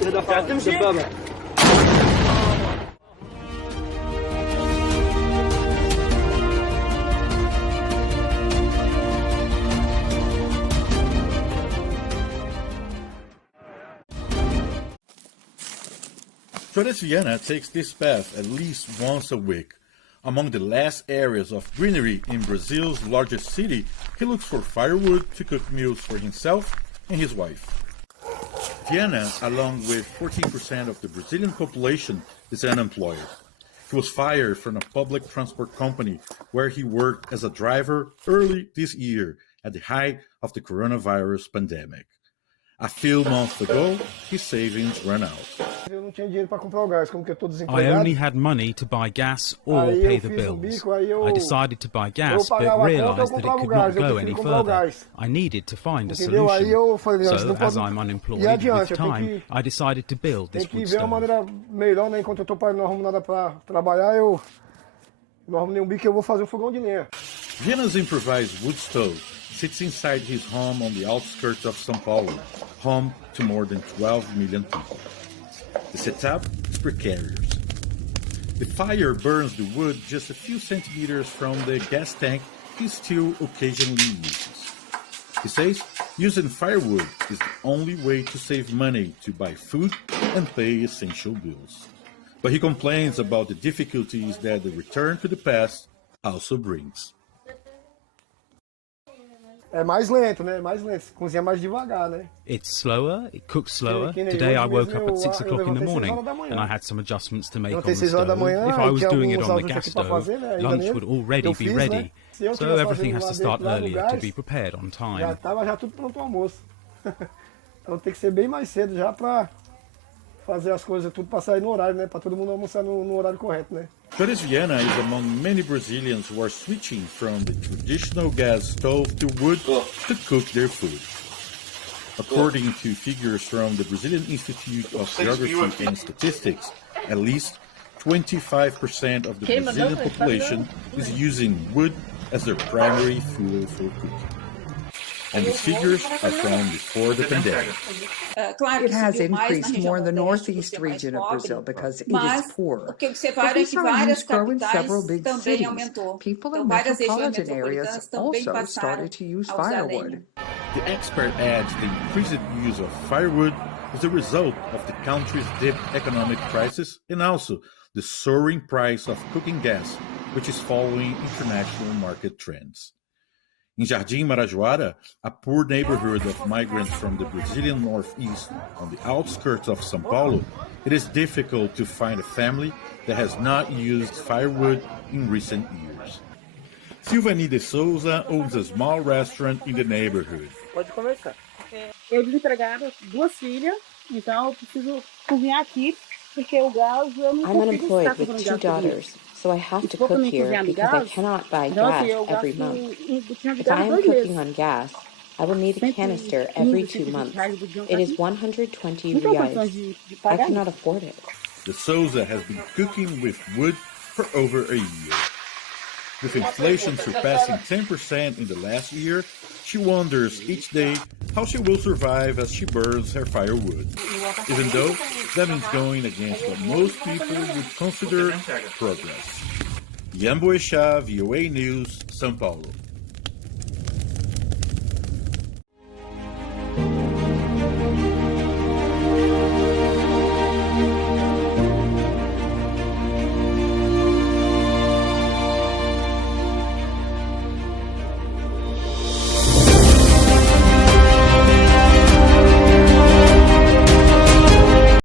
Cities-VOA takes this path at least once a week. Among the last areas of greenery in Brazil's largest city, he looks for firewood to cook meals for himself and his wife. Viana, along with 14% of the Brazilian population, is unemployed. He was fired from a public transport company where he worked as a driver early this year at the height of the coronavirus pandemic. A few months ago, his savings ran out. I only had money to buy gas or pay the bills. I decided to buy gas, but realized that it could not go any further. I needed to find a solution. So, as I'm unemployed with time, I decided to build this wood stove. Viana's improvised wood stove sits inside his home on the outskirts of São Paulo, home to more than 12 million people. The setup is precarious. The fire burns the wood just a few centimeters from the gas tank he still occasionally uses. He says using firewood is the only way to save money to buy food and pay essential bills. But he complains about the difficulties that the return to the past also brings. It's slower, it cooks slower. Today I woke up at 6 o'clock in the morning and I had some adjustments to make on the stove. If I was doing it on the gas stove, lunch would already be ready. So everything has to start earlier to be prepared on time. Cities-VOA is among many Brazilians who are switching from the traditional gas stove to wood to cook their food. According to figures from the Brazilian Institute of Geography and Statistics, at least 25% of the Brazilian population is using wood as their primary fuel for cooking. And these figures are from before the pandemic. It has increased more in the northeast region of Brazil because it is poor. But we saw use grow in several big cities. People in metropolitan areas also started to use firewood. The expert adds the increased use of firewood is a result of the country's deep economic crisis and also the soaring price of cooking gas, which is following international market trends. In Jardim Marajoara, a poor neighborhood of migrants from the Brazilian northeast on the outskirts of São Paulo, it is difficult to find a family that has not used firewood in recent years. Silvani de Souza owns a small restaurant in the neighborhood. Pode conversar. Eles entregaram 2 filhas, então eu preciso cozinhar aqui, porque o gás eu não consigo ficar with 2 daughters. So I have to cook here because I cannot buy gas every month. If I am cooking on gas, I will need a canister every 2 months. It is 120 reais. I cannot afford it. De Souza has been cooking with wood for over a year. With inflation surpassing 10% in the last year, she wonders each day how she will survive as she burns her firewood, even though that means going against what most people would consider progress. Ian Boechat, VOA News, São Paulo.